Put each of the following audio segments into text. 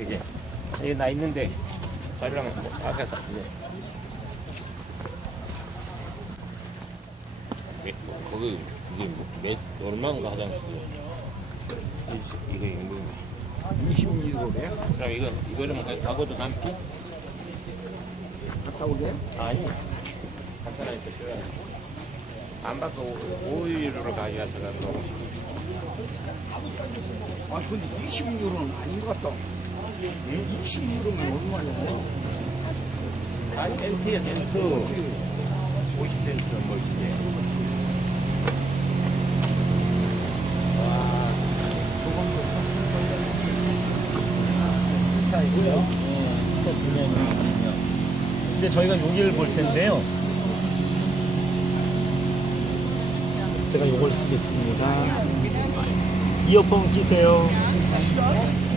이제 여기 나 있는데 자리랑 앞에서. 이제 매- 뭐, 거기 뭐, 몇 얼마인가 화장실 이거 이거 26호래요? 그럼 이거 이거는 뭐 가고도 남기 갔다 오게? 아니. 한 사람한테 필요해 안 받고 오일로 가져가서 가고 아 근데 26유로는 아닌 것 같다 26유로면 얼마냐 아 센트야 센트 50센트 뭐 이제 차이고요. 예, 또 분량이거든요. 근데 저희가 여기를 볼 텐데요. 제가 요걸 쓰겠습니다. 이어폰 끼세요.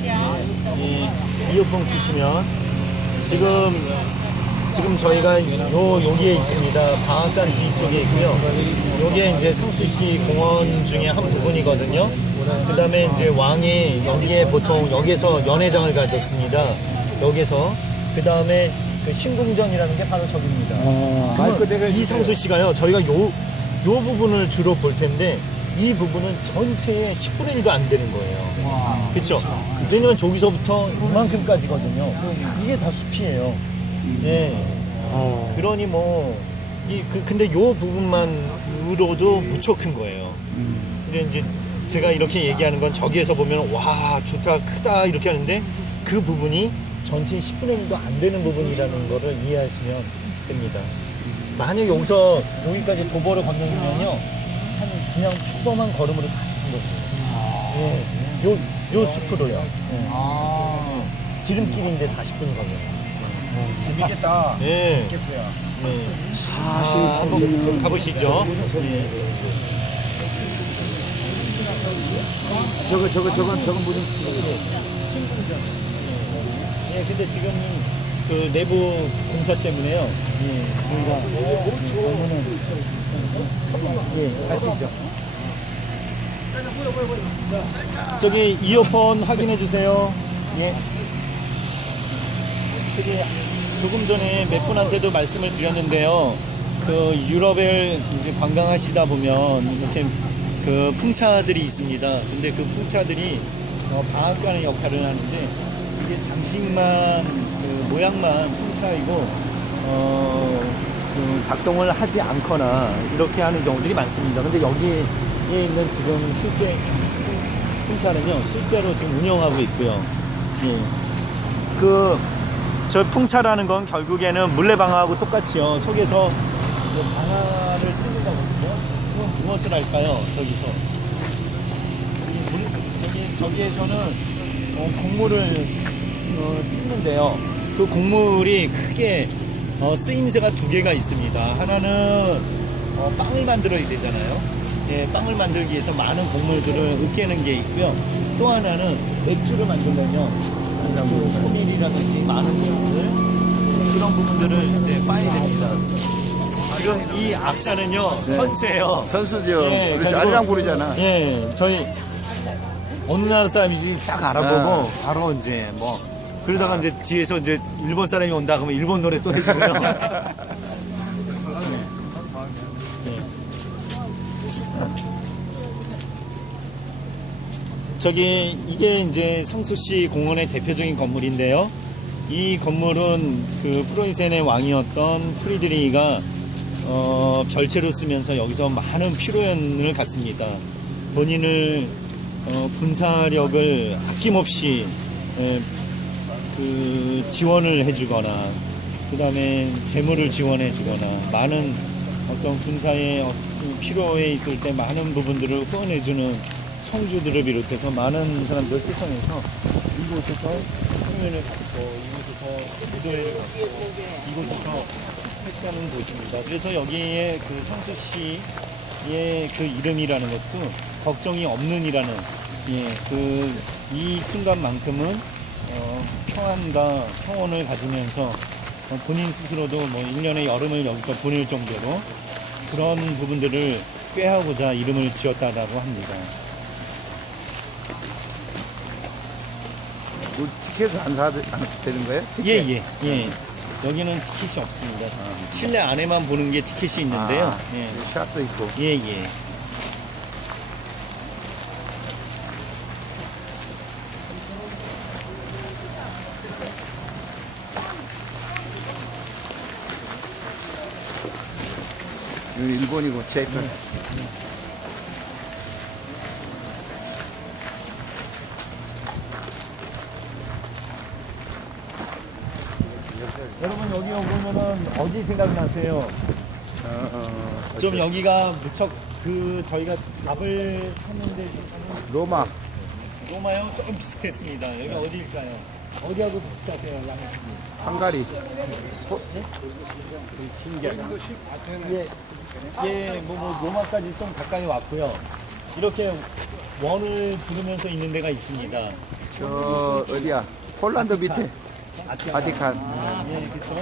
예, 이어폰 끼시면 지금 지금 저희가 요 여기에 있습니다. 방앗간 뒤쪽에 있고요. 요게 이제 상수시 공원 중에 한 부분이거든요. 그다음에 이제 왕이 여기에 보통 여기서 연회장을 가졌습니다. 여기서 그다음에 그 신궁전이라는 게 바로 저기입니다. 말 그대로 이 상수 씨가요. 저희가 요, 요 부분을 주로 볼 텐데 이 부분은 전체의 10분의 1도 안 되는 거예요. 그렇죠? 왜냐면 저기서부터 이만큼까지거든요. 이게 다 숲이에요. 예. 그러니 뭐, 이, 그, 근데 요 부분만으로도 무척 큰 거예요. 근데 이제 제가 이렇게 얘기하는 건 저기에서 보면 와, 좋다, 크다, 이렇게 하는데 그 부분이 전체 10분의 1도 안 되는 부분이라는 거를 이해하시면 됩니다. 만약 여기서 여기까지 도보를 건너면요, 평범한 걸음으로 40분 걸려요. 예. 요, 요 숲으로요. 예. 지름길인데 40분이 걸려요. 재밌겠다 예. 재밌겠어요 네. 다시 한번 가보시죠. 예. 저거 저거 저건 저건 무슨 예, 근데 지금 그 내부 공사 때문에요. 예, 저희가 그러면은 예, 갈 수 있죠. 저기 이어폰 확인해 주세요. 예. 저기 조금 전에 몇 분한테도 말씀을 드렸는데요. 그 유럽을 이제 관광하시다 보면 이렇게 그 풍차들이 있습니다. 근데 그 풍차들이 어, 방앗간의 역할을 하는데 이게 장식만 그 모양만 풍차이고 어, 그 작동을 하지 않거나 이렇게 하는 경우들이 많습니다. 근데 여기 에 있는 지금 실제 풍차는요 실제로 지금 운영하고 있고요. 예. 그저 풍차라는 건 결국에는 물레방아하고 똑같이요. 속에서 뭐 방아를 찌는다고 그러죠. 그건 무엇을 할까요? 저기서 이 물, 저기 저기에서는 어, 곡물을 어, 찢는데요. 그 곡물이 크게 어, 쓰임새가 두 개가 있습니다. 하나는 어, 빵을 만들어야 되잖아요. 예, 빵을 만들기 위해서 많은 곡물들을 으깨는 게 있고요. 또 하나는 맥주를 만들려면 그 소밀이라든지 많은 부분들 그런 부분들을 이제 빠야 됩니다. 지금 이 악사는요 선수예요. 선수죠 예, 그렇지 그리고- 아리랑 부르잖아 예, 저희 어느 나라 사람인지 딱 알아보고 바로 이제 뭐 그러다가 이제 뒤에서 이제 일본 사람이 온다 그러면 일본 노래 또 해주고요. 저기 이게 이제 상수시 공원의 대표적인 건물인데요. 이 건물은 그 프로이센의 왕이었던 프리드리히가 어, 별채로 쓰면서 여기서 많은 피로연을 갖습니다. 본인을 어, 군사력을 아낌없이 에, 그 지원을 해주거나 그 다음에 재물을 지원해주거나 많은 어떤 군사의 필요에 있을 때 많은 부분들을 후원해주는 성주들을 비롯해서 많은 사람들을 초청해서 이곳에서 공연을 갖고 이곳에서 무도회를 갖고 이곳에서 했다는 곳입니다. 그래서 여기에 그 성수시의 그 이름이라는 것도 걱정이 없는이라는 예, 그 이 순간만큼은 어, 평안과 평온을 가지면서 어, 본인 스스로도 뭐 1년의 여름을 여기서 보낼 정도로 그런 부분들을 꾀하고자 이름을 지었다라고 합니다. 뭐 티켓을 안 사도 안 되는 거예요? 예, 예, 예. 여기는 티켓이 없습니다. 실내 안에만 보는 게 티켓이 있는데요. 아, 예, 샷도 있고. 예, 예. 일본이고 체크. 생각나세요? 어, 어, 좀 여기가 무척 그 저희가 답을 찾는데 로마. 로마요 조금 비슷했습니다. 여기 어디일까요? 어디하고 비슷하세요, 양식이? 헝가리. 예, 예, 뭐, 뭐 로마까지 좀 가까이 왔고요. 이렇게 원을 부르면서 있는 데가 있습니다. 저 어디야? 폴란드 밑에 아티칸. 바티칸. 예, 그렇죠.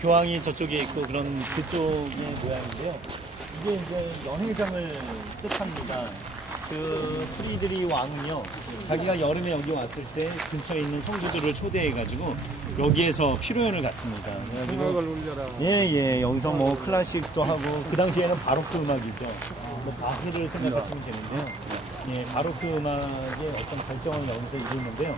교황이 저쪽에 있고 그런 그쪽의 모양인데요. 이게 이제 연회장을 뜻합니다. 그 프리드리 왕은요, 자기가 여름에 여기 왔을 때 근처에 있는 성주들을 초대해가지고 여기에서 피로연을 갖습니다. 그래가지고 울려라. 예, 예. 여기서 뭐 클래식도 하고 그 당시에는 바로크 음악이죠. 뭐 바흐를 생각하시면 되는데요. 예, 바로크 음악의 어떤 결정을 여기서 이루는데요.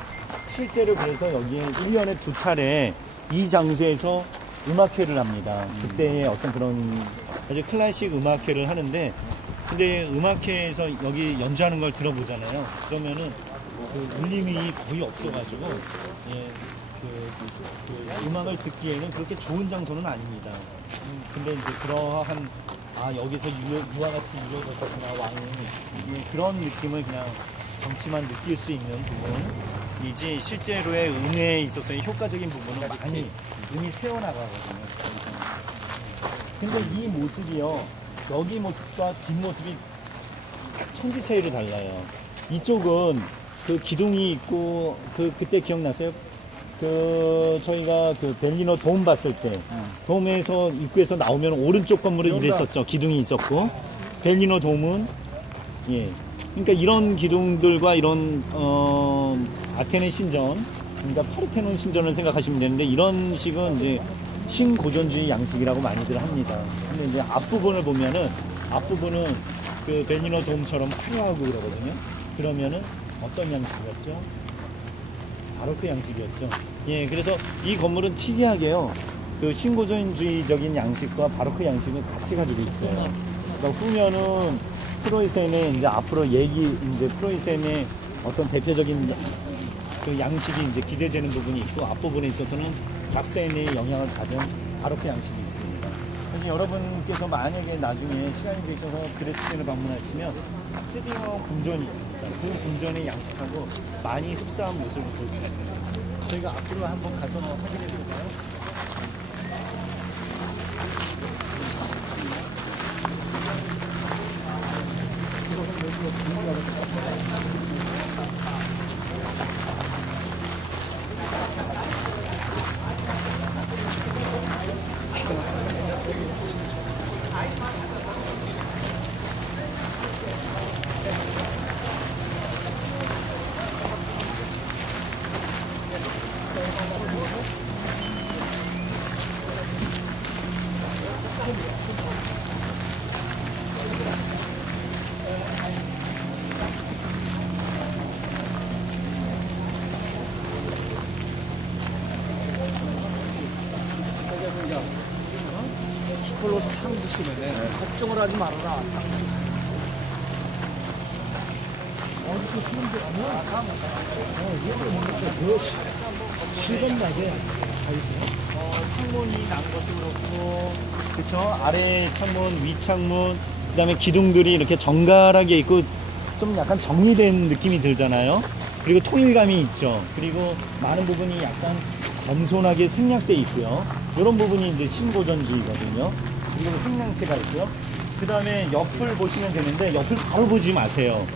실제로 그래서 여기에 1년에 두 차례 이 장소에서 음악회를 합니다. 그때의 어떤 그런 아주 클래식 음악회를 하는데 근데 음악회에서 여기 연주하는 걸 들어보잖아요. 그러면은 그 울림이 거의 없어가지고 예, 그, 그 음악을 듣기에는 그렇게 좋은 장소는 아닙니다. 음, 근데 이제 그러한 아 여기서 유, 유와 같이 이루어졌구나 왕은 예, 그런 느낌을 그냥 정치만 느낄 수 있는 부분 이지 실제로의 음에 있어서의 효과적인 부분은 많이 음이 새어나가거든요. 근데 이 모습이요 여기 모습과 뒷모습이 천지 차이로 달라요. 이쪽은 그 기둥이 있고 그 그때 기억나세요? 그 저희가 그 벨리노 돔 봤을 때 돔에서 입구에서 나오면 오른쪽 건물은 이랬었죠. 기둥이 있었고 벨리노 돔은 예. 그러니까 이런 기둥들과 이런 어 아테네 신전 그러니까 파르테논 신전을 생각하시면 되는데 이런 식은 이제 신고전주의 양식이라고 많이들 합니다. 근데 이제 앞부분을 보면은 앞부분은 그 벨리노 돔처럼 화려하고 그러거든요. 그러면은 어떤 양식이었죠? 바로 그 양식이었죠. 예, 그래서 이 건물은 특이하게요. 그 신고전주의적인 양식과 바로크 양식은 같이 가지고 있어요. 그러니까 후면은 프로이센의 이제 앞으로 얘기 이제 프로이센의 어떤 대표적인 그 양식이 이제 기대되는 부분이 있고 앞부분에 있어서는 작센의 영향을 받은 바로크 양식이 있습니다. 그래서 여러분께서 만약에 나중에 시간이 되셔서 그레스펜을 방문하시면 스티딩어 궁전이 있습니다. 그 궁전의 양식하고 많이 흡사한 모습을 볼수 있어요. 저희가 앞으로 한번 가서 확인해 볼까요? 스콜로스 상주시면 걱정을 하지 말아라. 상주시. 어디서 쓰는 게 아니야? 뭔가 실검나게 다 있어요. 어, 창문이 난 것도 그렇고, 그쵸? 아래 창문, 위 창문, 그 다음에 기둥들이 이렇게 정갈하게 있고, 좀 약간 정리된 느낌이 들잖아요. 그리고 통일감이 있죠. 그리고 많은 부분이 약간 겸손하게 생략돼 있고요. 이런 부분이 이제 신고전주의거든요. 그리고 횡랑체가 있고요. 그 다음에 옆을 보시면 되는데, 옆을 바로 보지 마세요.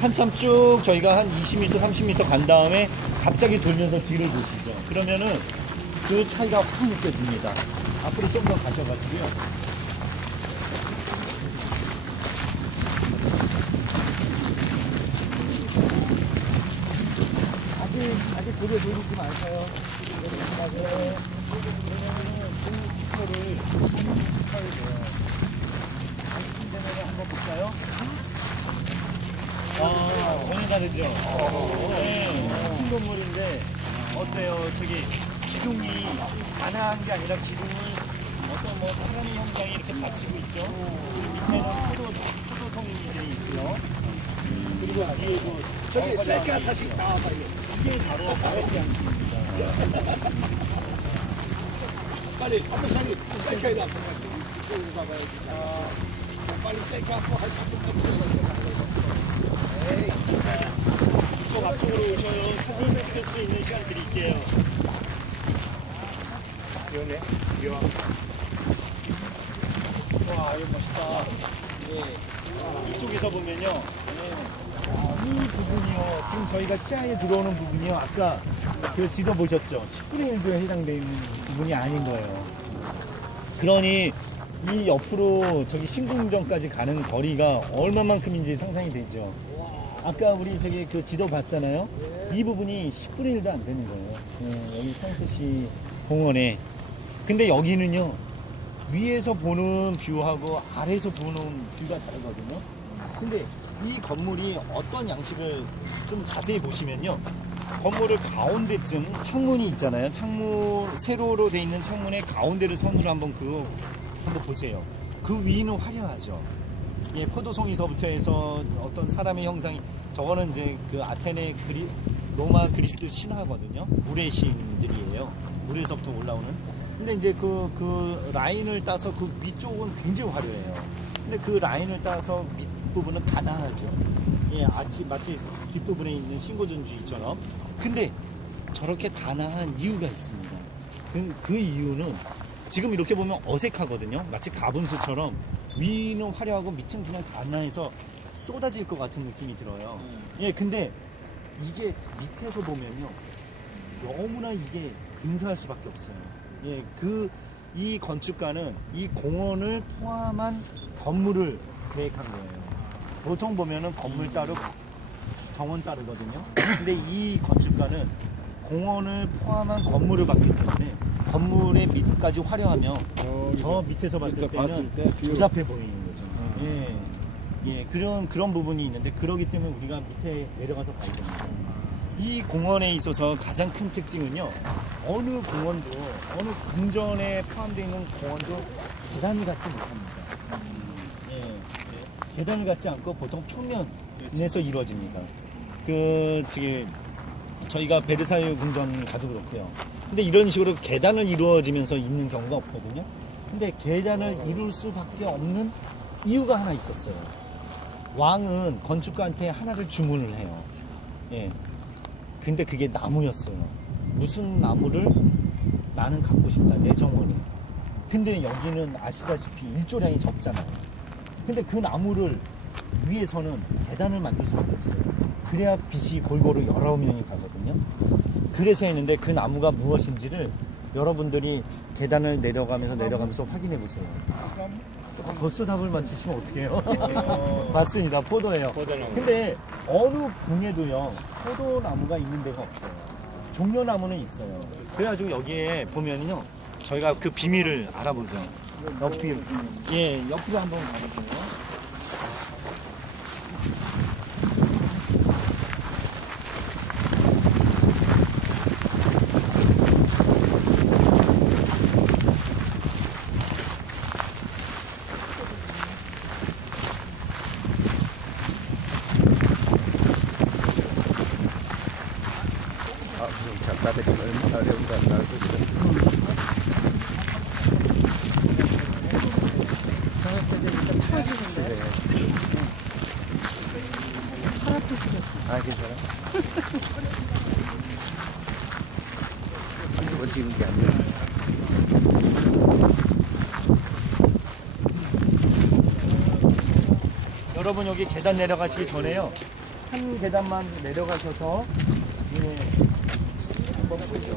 한참 쭉 저희가 한 20m, 30m 간 다음에 갑자기 돌면서 뒤를 보시죠. 그러면은 그 차이가 확 느껴집니다. 앞으로 좀 더 가셔가지고요. 아직, 아직 고개 돌리지 마세요. 돌리지 마세요. 그러면은 그 기초를 쳐야 돼요. 한번 볼까요? 아, 전혀 다르죠? 네, 신동물인데, 어때요? 저기, 기둥이 가나한 게 아니라 기둥을 어떤 뭐 사람의 형상이 이렇게 받치고 있죠? 밑에는 포도, 포도송이 돼 있고요. 그리고 뒤에 뭐, 저기 셀카 다시 나와봐 이게 바로 바베큐 빨리 한번 저기 셀카에다 한번 이쪽으로 가봐야지 자 빨리 셀카 한번 할이 쪽 앞쪽으로 오셔요. 사진 찍을 수 있는 시간 드릴게요. 위험해 위험 와 이거 멋있다 이쪽에서 보면요. 네. 이 부분이요. 지금 저희가 시야에 들어오는 부분이요. 아까 그 지도 보셨죠? 10분의 1도 해당되는 부분이 아닌 거예요. 그러니 이 옆으로 저기 신궁정까지 가는 거리가 얼마만큼인지 상상이 되죠. 아까 우리 저기 그 지도 봤잖아요. 이 부분이 10분의 1도 안 되는 거예요. 네, 여기 성수시 공원에. 근데 여기는요. 위에서 보는 뷰하고 아래에서 보는 뷰가 다르거든요. 근데 이 건물이 어떤 양식을 좀 자세히 보시면요. 건물을 가운데쯤 창문이 있잖아요. 창문 세로로 돼 있는 창문의 가운데를 선으로 한번 그 한번 보세요. 그 위는 화려하죠. 예, 포도송이서부터 해서 어떤 사람의 형상이 저거는 이제 그 아테네 그리 로마 그리스 신화거든요. 물의 신들이에요. 물에서부터 올라오는. 근데 이제 그, 그 라인을 따서 그 위쪽은 굉장히 화려해요. 근데 그 라인을 따서 밑부분은 가난하죠. 예, 아치, 마치 뒷부분에 있는 신고전주의처럼. 근데 저렇게 가난한 이유가 있습니다. 그, 그 이유는 지금 이렇게 보면 어색하거든요. 마치 가분수처럼 위는 화려하고 밑은 그냥 가난해서 쏟아질 것 같은 느낌이 들어요. 예, 근데 이게 밑에서 보면요. 너무나 이게 근사할 수밖에 없어요. 예, 그, 이 건축가는 이 공원을 포함한 건물을 계획한 거예요. 보통 보면은 건물 따로 정원 따르거든요. 근데 이 건축가는 공원을 포함한 건물을 봤기 때문에 건물의 밑까지 화려하며 저 밑에서 봤을 때는 조잡해 보이는 거죠. 예. 예, 그런, 그런 부분이 있는데, 그러기 때문에 우리가 밑에 내려가서 봐야 됩니다. 이 공원에 있어서 가장 큰 특징은요, 어느 공원도, 어느 궁전에 포함되어 있는 공원도 계단을 갖지 못합니다. 예, 예. 계단을 갖지 않고 보통 평면에서 이루어집니다. 그, 저기, 저희가 베르사유 궁전 가도 그렇고요. 근데 이런 식으로 계단을 이루어지면서 있는 경우가 없거든요. 근데 계단을 이룰 수밖에 없는 이유가 하나 있었어요. 왕은 건축가한테 하나를 주문을 해요. 예. 근데 그게 나무였어요. 무슨 나무를 나는 갖고 싶다. 내 정원에. 근데 여기는 아시다시피 일조량이 적잖아요. 근데 그 나무를 위에서는 계단을 만들 수밖에 없어요. 그래야 빛이 골고루 여러 명이 가거든요. 그래서 했는데 그 나무가 무엇인지를 여러분들이 계단을 내려가면서 내려가면서 확인해 보세요. 벌써 답을 맞히시면 어떡해요? 맞습니다. 포도예요. 근데 어느 궁에도요, 포도나무가 있는 데가 없어요. 종려나무는 있어요. 그래가지고 여기에 보면요, 저희가 그 비밀을 알아보죠. 옆이, 예, 옆으로 한번 가볼게요. 여러분 여기 계단 내려가시기 전에요. 한 계단만 내려가셔서 예, 한번 보죠.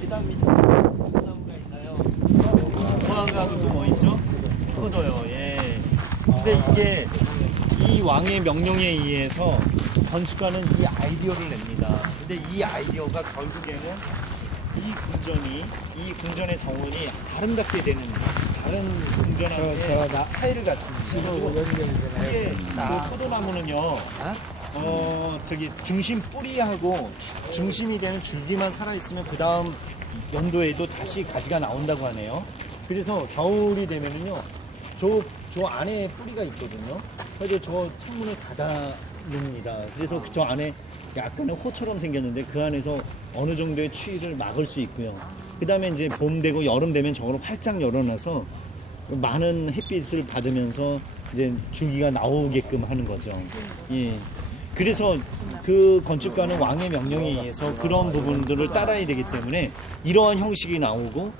계단 밑에 무슨 나무가 있나요? 무화과하고 또뭐 있죠? 포도요. 예. 근데 이게 왕의 명령에 의해서 건축가는 이 아이디어를 냅니다. 근데 이 아이디어가 결국에는 이 궁전이 이 궁전의 정원이 아름답게 되는 다른 궁전하고의 저, 저, 나- 차이를 갖습니다. 이게 그 포도나무는요. 어 저기 중심 뿌리하고 주- 중심이 되는 줄기만 살아 있으면 그 다음 연도에도 다시 가지가 나온다고 하네요. 그래서 겨울이 되면은요. 저, 저 안에 뿌리가 있거든요. 그래서 저 창문을 닫아 놓습니다. 그래서 저 안에 약간의 호처럼 생겼는데 그 안에서 어느 정도의 추위를 막을 수 있고요. 그 다음에 이제 봄 되고 여름 되면 저거를 활짝 열어놔서 많은 햇빛을 받으면서 이제 줄기가 나오게끔 하는 거죠. 예. 그래서 그 건축가는 왕의 명령에 의해서 그런 부분들을 따라야 되기 때문에 이러한 형식이 나오고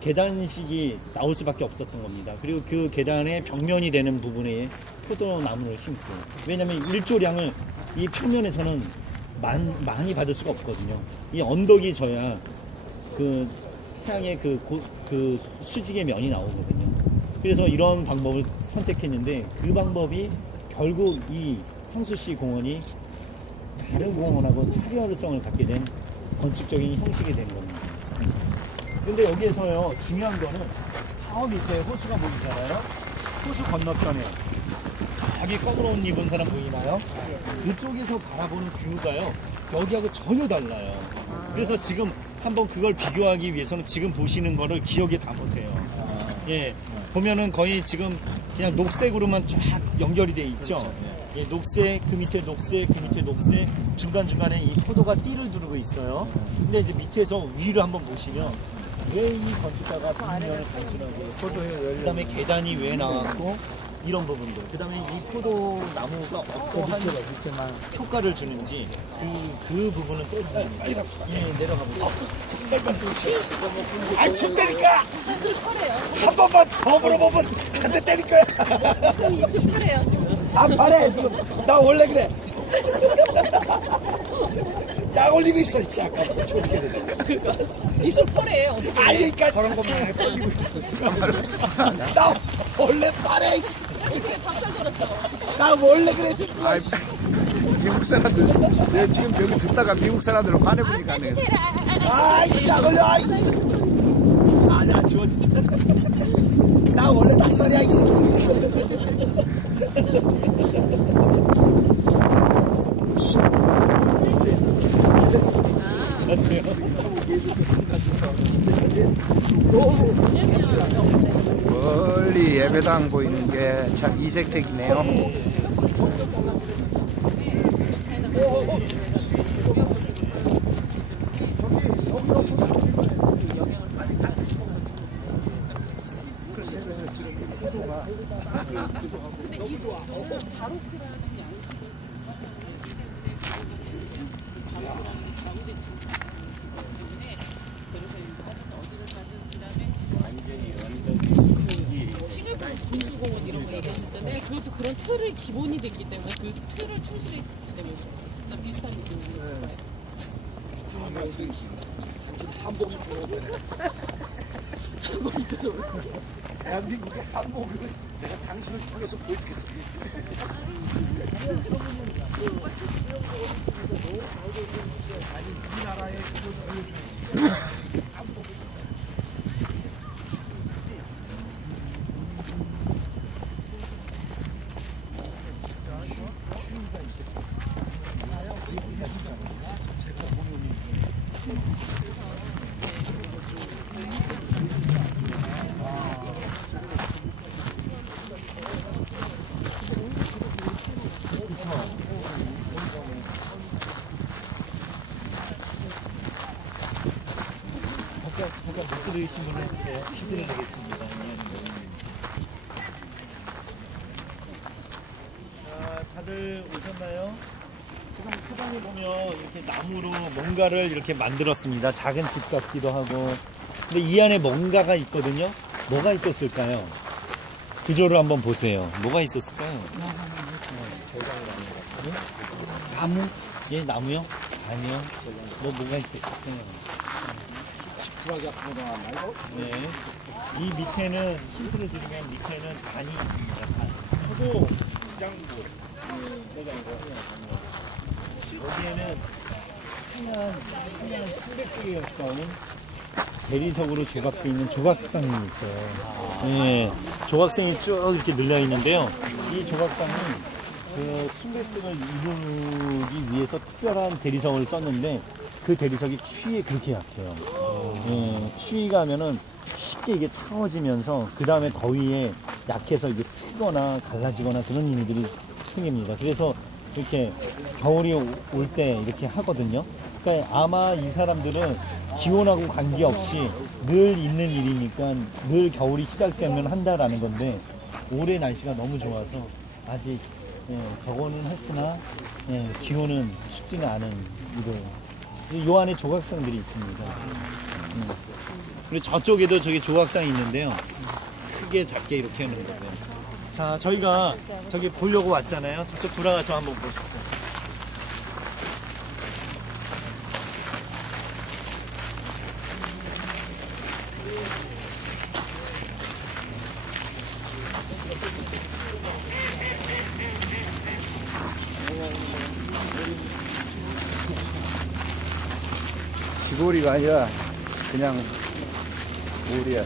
계단식이 나올 수밖에 없었던 겁니다. 그리고 그 계단의 벽면이 되는 부분에 포도나무를 심고 왜냐하면 일조량을 이 표면에서는 많, 많이 받을 수가 없거든요. 이 언덕이 져야 그 태양의 그, 고- 그 수직의 면이 나오거든요. 그래서 이런 방법을 선택했는데 그 방법이 결국 이 성수시 공원이 다른 공원하고 차별성을 갖게 된 건축적인 형식이 된 겁니다. 근데 여기에서요 중요한 거는 저 밑에 호수가 보이잖아요. 호수 건너편에 저기 검은 옷 입은 사람 보이나요? 그쪽에서 바라보는 뷰가요 여기하고 전혀 달라요. 그래서 지금 한번 그걸 비교하기 위해서는 지금 보시는 거를 기억에 담으세요. 예, 보면은 거의 지금 그냥 녹색으로만 쫙 연결이 돼 있죠. 예, 녹색, 그 밑에 녹색, 그 밑에 녹색, 중간 중간에 이 포도가 띠를 두르고 있어요. 근데 이제 밑에서 위를 한번 보시면 왜 이 건축가가 뒷면을 단순하게 포도에 그 다음에 계단이 왜 나왔고 이런 부분들. 그 다음에 이 포도 나무가 어떠한 효과를 주는지 그, 그 부분은 또 있습니다. 예, 내려가 보세요. 아이 좀 때릴까? 한 번만 더 물어보면 한 대 때릴 거야. 지금 그래요 지금. 안 바래 지금. 나 원래 그래. 약 올리고 있어 진짜 아까 좋게 되네. 이슬 퍼래요. 어떻게? 아니니까 그런 것만 해 올리고 있어. 나 원래 바래. 이씨. 나 원래 그래. 아이, 미국 사람들, 내가 지금 여기 듣다가 미국 사람들로 반해보니까 네 아이씨 약 올려. 아이. 아니야 지워 진짜. 나 원래 닭살이야 이씨. 멀리 예배당 보이는 게 참 이색적이네요. 싱글폰 분수공원 이런 거 얘기하셨잖아요. 그것도 그런 틀을 기본이 됐기 때문에 그 틀을 충실했기 때문에 나 비슷한 느낌이 있어요. 대한민국의 한복은 내가 당신을 통해서 보여주겠어. 아니 우리나라의 그걸 보여줘야지. 잠깐, 잠깐 못 들으신 분은 네, 퀴즈를 내겠습니다. 자, 다들 오셨나요? 지금 포장에 보면 이렇게 나무로 뭔가를 이렇게 만들었습니다. 작은 집 같기도 하고. 근데 이 안에 뭔가가 있거든요. 뭐가 있었을까요? 구조를 한번 보세요. 뭐가 있었을까요? 나무? 예, 나무요? 아니요. 뭐, 뭐가 있었을까요? 불하게 보다 말고 네. 이 밑에는 힌트를 드리면 밑에는 단이 있습니다. 단. 포도 장부. 여기에는 한양 300개에 가까운 대리석으로 조각되어 있는 조각상이 있어요. 예, 조각상이 쭉 이렇게 늘려 있는데요. 이 조각상은 그 순백색을 이루기 위해서 특별한 대리석을 썼는데 그 대리석이 추위에 그렇게 약해요. 예, 추위가 하면은 쉽게 이게 차워지면서 그 다음에 더위에 약해서 이게 트거나 갈라지거나 그런 일들이 생깁니다. 그래서 이렇게 겨울이 올 때 이렇게 하거든요. 그러니까 아마 이 사람들은 기온하고 관계없이 늘 있는 일이니까 늘 겨울이 시작되면 한다라는 건데 올해 날씨가 너무 좋아서 아직 예, 저거는 했으나 예, 기온은 쉽지는 않은 이들. 요 안에 조각상들이 있습니다. 음. 그리고 저쪽에도 저기 조각상이 있는데요. 크게 작게 이렇게 해놓은 거예요. 자, 저희가 저기 보려고 왔잖아요. 저쪽 돌아가서 한번 보시죠. 쥐고리가 아니라 그냥 오리야.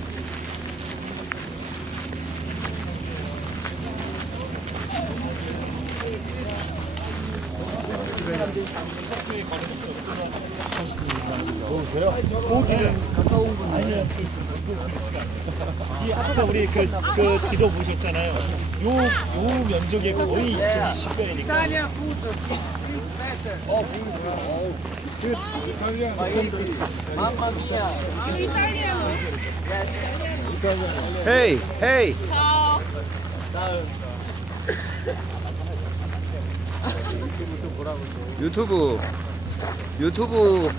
이 아까 우리 그, 그 지도 보셨잖아요. 요, 요 면적의 거의 이쪽이 10배니까. 헤이, 헤이. 자, 유튜브, 유튜브,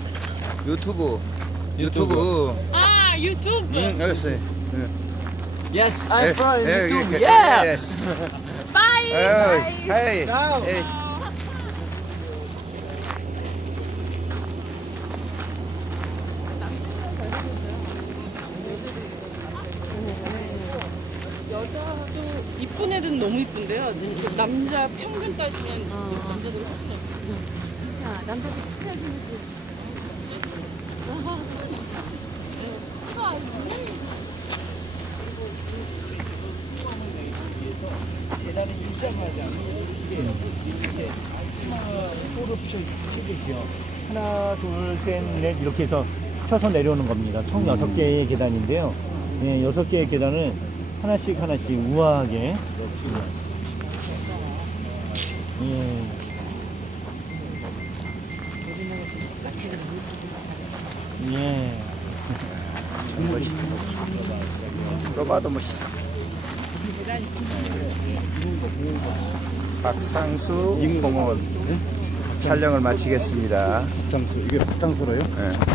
유튜브, 유튜브. 아 유튜브. 응, 알겠어요. Yes, I'm from 예, YouTube. 예, Yeah. yes. 빠이. 에이, 헤이, 헤이. 이쁜 이쁜데요. 남자 평균 따지면 남자들이 훨씬 예뻐요. 진짜 남자들 진짜 잘생겼지. 계단에 일자마자 이게 이렇게 치마가 포로 펴듯이요. 하나, 둘, 셋, 넷 이렇게 해서 펴서 내려오는 겁니다. 총 여섯 개의 계단인데요. 예, 여섯 개의 계단을 하나씩 하나씩 우아하게 예. 봐도 멋있어. 박상수 임공원 촬영을 마치겠습니다. 박장수 이게 박장수로요? 예.